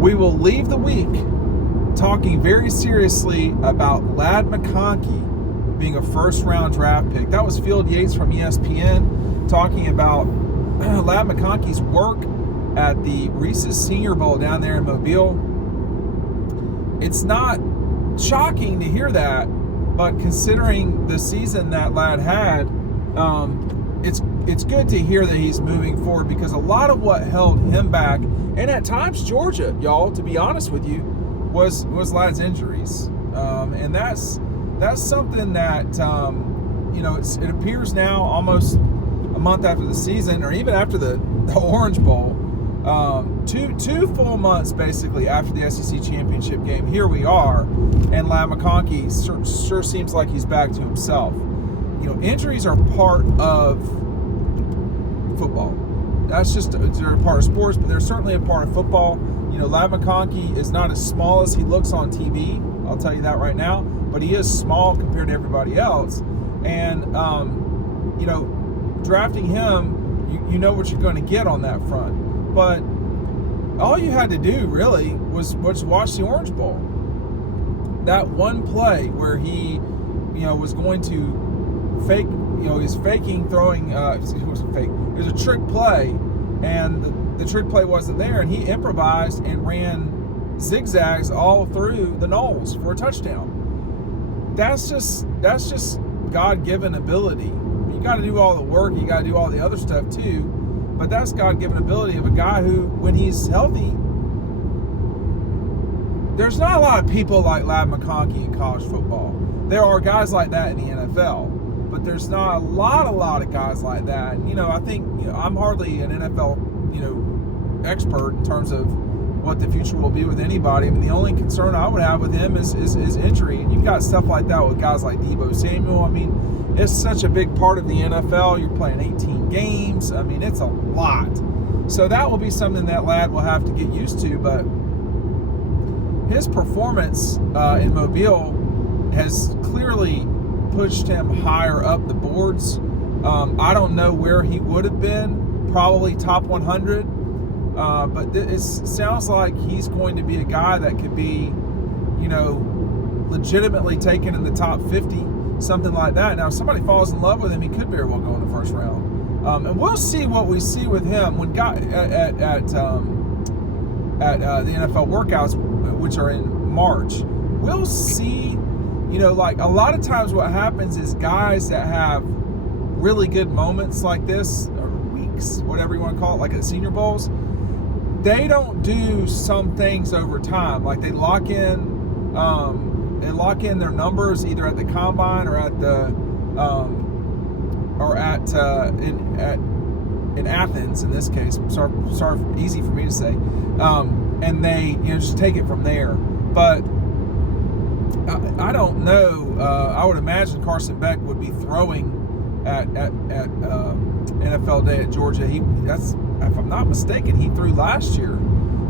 We will leave the week talking very seriously about Ladd McConkey being a first-round draft pick. That was Field Yates from ESPN talking about Ladd McConkey's work at the Reese's Senior Bowl down there in Mobile. It's not shocking to hear that, but considering the season that Ladd had, it's good to hear that he's moving forward, because a lot of what held him back, and at times Georgia, y'all, to be honest with you, was Ladd's injuries, and that's something that it appears now, almost a month after the season, or even after the Orange Bowl, two full months basically after the SEC championship game. Here we are, and Ladd McConkey sure seems like he's back to himself. Injuries are part of football. They're a part of sports, but they're certainly a part of football. Ladd McConkey is not as small as he looks on TV. I'll tell you that right now. But he is small compared to everybody else. And, drafting him, you know what you're going to get on that front. But all you had to do, really, was watch the Orange Bowl. That one play where he, was going to fake, he's faking throwing, it wasn't fake. It was a trick play, and the trick play wasn't there, and he improvised and ran zigzags all through the Knolls for a touchdown. That's just God-given ability. You got to do all the work, you got to do all the other stuff too, but that's God-given ability of a guy who, when he's healthy, there's not a lot of people like Ladd McConkey in college football. There are guys like that in the NFL, but there's not a lot of guys like that. And, I think I'm hardly an NFL expert in terms of what the future will be with anybody. I mean, the only concern I would have with him is injury. And you've got stuff like that with guys like Deebo Samuel. I mean, it's such a big part of the NFL. You're playing 18 games. I mean, it's a lot. So that will be something that Ladd will have to get used to. But his performance in Mobile has clearly pushed him higher up the boards. I don't know where he would have been, probably top 100. But it sounds like he's going to be a guy that could be, legitimately taken in the top 50, something like that. Now, if somebody falls in love with him, he could very well go in the first round. And we'll see what we see with him when at the NFL workouts, which are in March. We'll see, like a lot of times what happens is guys that have really good moments like this, or weeks, whatever you want to call it, like at Senior Bowls, they don't do some things over time. Like they lock in their numbers either at the combine or in Athens in this case. Sorry, easy for me to say. And they just take it from there. But I don't know. I would imagine Carson Beck would be throwing at NFL Day at Georgia. If I'm not mistaken, he threw last year.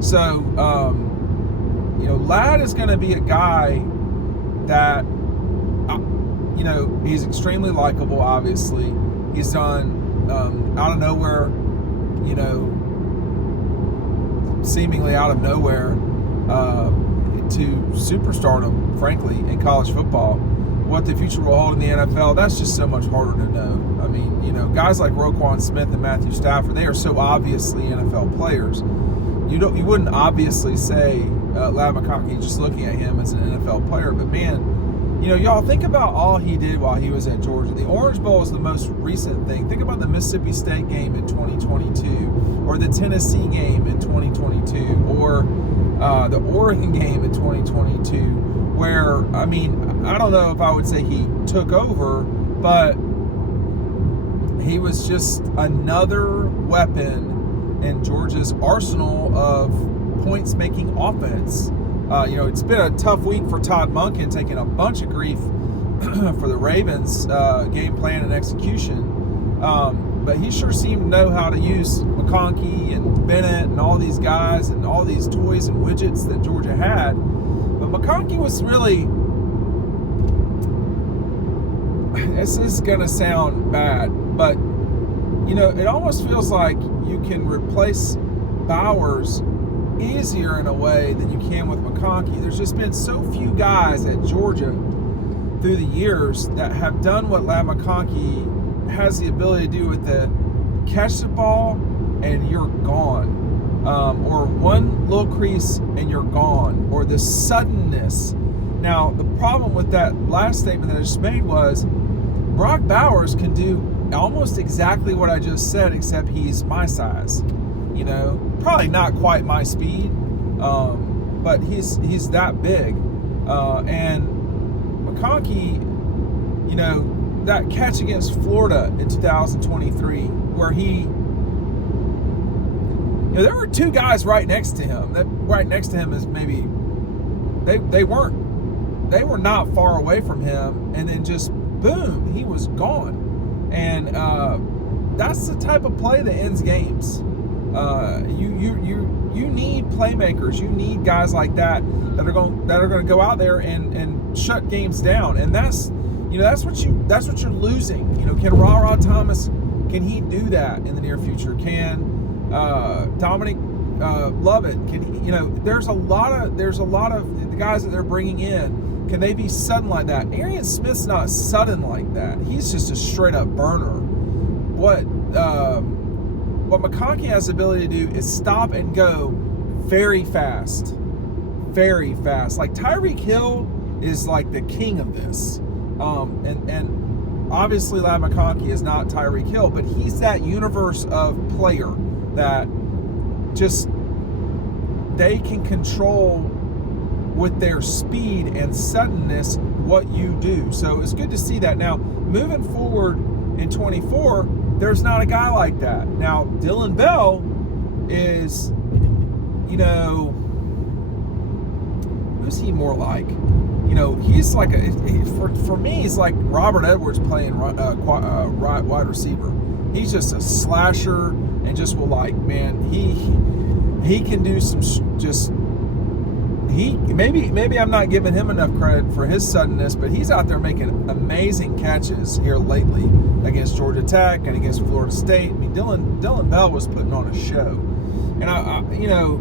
So, Ladd is going to be a guy that, he's extremely likable, obviously. He's done, out of nowhere, seemingly out of nowhere, to superstardom, frankly, in college football. What the future will hold in the NFL, that's just so much harder to know. I mean, guys like Roquan Smith and Matthew Stafford, they are so obviously NFL players. You wouldn't obviously say Ladd McConkey just looking at him as an NFL player, but man, y'all think about all he did while he was at Georgia. The Orange Bowl is the most recent thing. Think about the Mississippi State game in 2022, or the Tennessee game in 2022, or the Oregon game in 2022, where, I mean, I don't know if I would say he took over, but he was just another weapon in Georgia's arsenal of points-making offense. It's been a tough week for Todd Monken, taking a bunch of grief for the Ravens' game plan and execution. But he sure seemed to know how to use McConkey and Bennett and all these guys and all these toys and widgets that Georgia had. But McConkey was really, this is going to sound bad, but, it almost feels like you can replace Bowers easier in a way than you can with McConkey. There's just been so few guys at Georgia through the years that have done what Ladd McConkey has the ability to do with the catch the ball and you're gone. Or one little crease and you're gone. Or the suddenness. Now, the problem with that last statement that I just made was Brock Bowers can do almost exactly what I just said, except he's my size. You know, probably not quite my speed, but he's that big. And McConkey, you know, that catch against Florida in 2023, where he, you know, there were two guys right next to him. That right next to him is maybe they were not far away from him, and then just boom, he was gone. And that's the type of play that ends games. You need playmakers. You need guys like that are going to go out there and shut games down. And that's what you're losing. You know, can Ra Thomas, can he do that in the near future? Can Dominic Lovett, can he, you know, there's a lot of the guys that they're bringing in. Can they be sudden like that? Arian Smith's not sudden like that. He's just a straight up burner. What McConkey has the ability to do is stop and go very fast. Very fast. Like Tyreek Hill is like the king of this. And obviously Ladd McConkey is not Tyreek Hill, but he's that universe of player that just they can control with their speed and suddenness what you do. So it's good to see that. Now, moving forward in 24, there's not a guy like that. Now, Dylan Bell is, you know, who's he more like? You know, he's like for me, he's like Robert Edwards playing wide receiver. He's just a slasher and just will, like, man, he can do some just. Maybe I'm not giving him enough credit for his suddenness, but he's out there making amazing catches here lately against Georgia Tech and against Florida State. I mean, Dylan Bell was putting on a show, and I you know,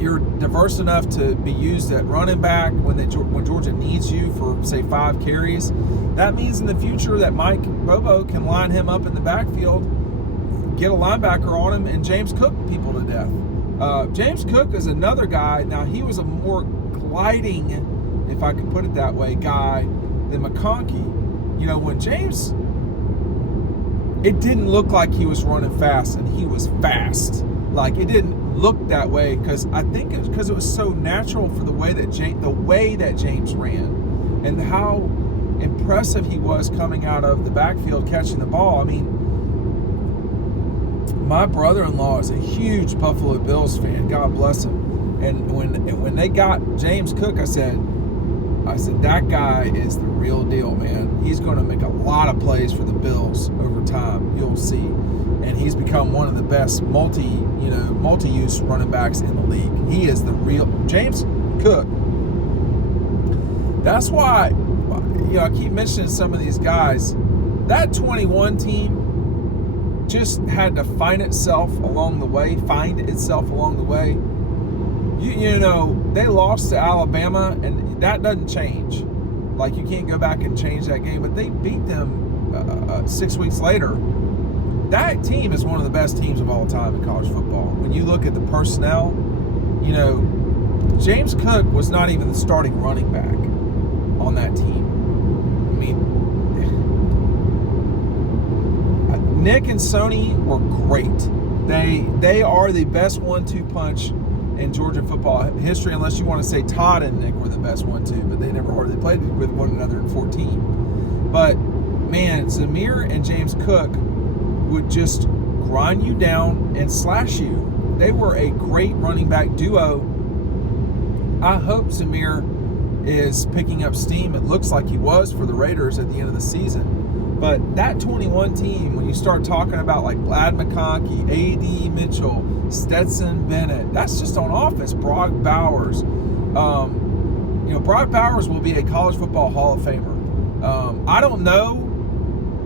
you're diverse enough to be used at running back when Georgia needs you for, say, 5 carries. That means in the future that Mike Bobo can line him up in the backfield, get a linebacker on him, and James Cook people to death. James Cook is another guy. Now, he was a more gliding, if I could put it that way, guy than McConkey. You know, when James, it didn't look like he was running fast, and he was fast. Like, it didn't look that way because I think it's because it was so natural for the way that James ran and how impressive he was coming out of the backfield catching the ball. I mean, my brother-in-law is a huge Buffalo Bills fan. God bless him. And when they got James Cook, I said, that guy is the real deal, man. He's going to make a lot of plays for the Bills over time. You'll see. And he's become one of the best multi-use running backs in the league. He is the real James Cook. That's why, you know, I keep mentioning some of these guys. That 21 team just had to find itself along the way. You know, they lost to Alabama, and that doesn't change. Like, you can't go back and change that game, but they beat them 6 weeks later. That team is one of the best teams of all time in college football. When you look at the personnel, you know, James Cook was not even the starting running back on that team. I mean, Nick and Sony were great. They are the best 1-2 punch in Georgia football history, unless you want to say Todd and Nick were the best 1-2, but they never hardly played with one another in 14. But, man, Zamir and James Cook would just grind you down and slash you. They were a great running back duo. I hope Zamir is picking up steam. It looks like he was for the Raiders at the end of the season. But that 21 team, when you start talking about like Ladd McConkey, A.D. Mitchell, Stetson Bennett, that's just on offense. Brock Bowers. You know, Brock Bowers will be a college football Hall of Famer. I don't know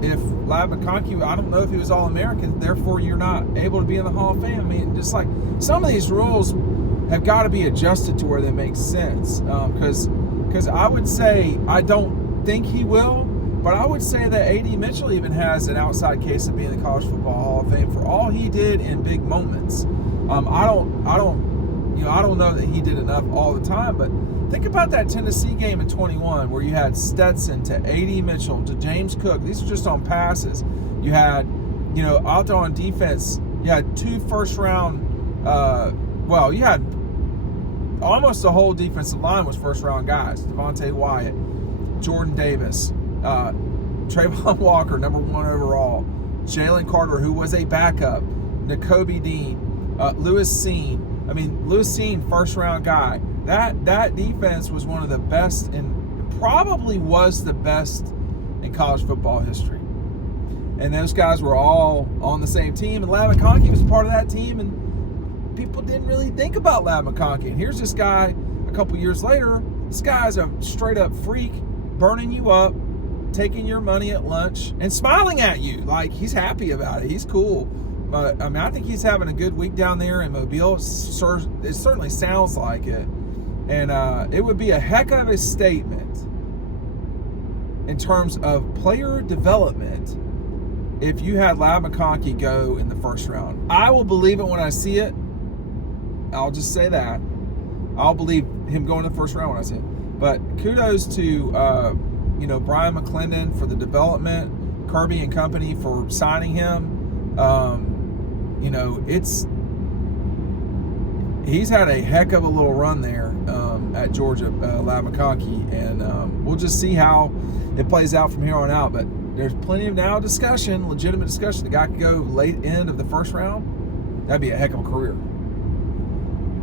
if Lad McConkey, I don't know if he was All-American, therefore you're not able to be in the Hall of Fame. I mean, just like some of these rules have got to be adjusted to where they make sense. Because I would say, I don't think he will, but I would say that A.D. Mitchell even has an outside case of being in the College Football Hall of Fame for all he did in big moments. I don't know that he did enough all the time, but think about that Tennessee game in 21 where you had Stetson to A.D. Mitchell to James Cook. These are just on passes. You had, out there on defense, you had 2 first-round, you had almost the whole defensive line was first-round guys. Devontae Wyatt, Jordan Davis, Trayvon Walker, number 1 overall, Jalen Carter, who was a backup, Nakobe Dean, Lewis Cine. I mean, Lewis Cine, first-round guy. That defense was one of the best, and probably was the best in college football history. And those guys were all on the same team, and Lad McConkey was part of that team, and people didn't really think about Lad McConkey. And here's this guy a couple years later. This guy's a straight-up freak, burning you up, taking your money at lunch, and smiling at you like he's happy about it. He's cool. But, I mean, I think he's having a good week down there in Mobile. It certainly sounds like it. And it would be a heck of a statement in terms of player development if you had Lad McConkey go in the first round. I will believe it when I see it. I'll just say that. I'll believe him going in the first round when I see it. But kudos to, Brian McClendon for the development, Kirby and company for signing him. He's had a heck of a little run there at Georgia, Lad McConkey, and we'll just see how it plays out from here on out. But there's plenty of now discussion, legitimate discussion. The guy could go late end of the first round. That'd be a heck of a career.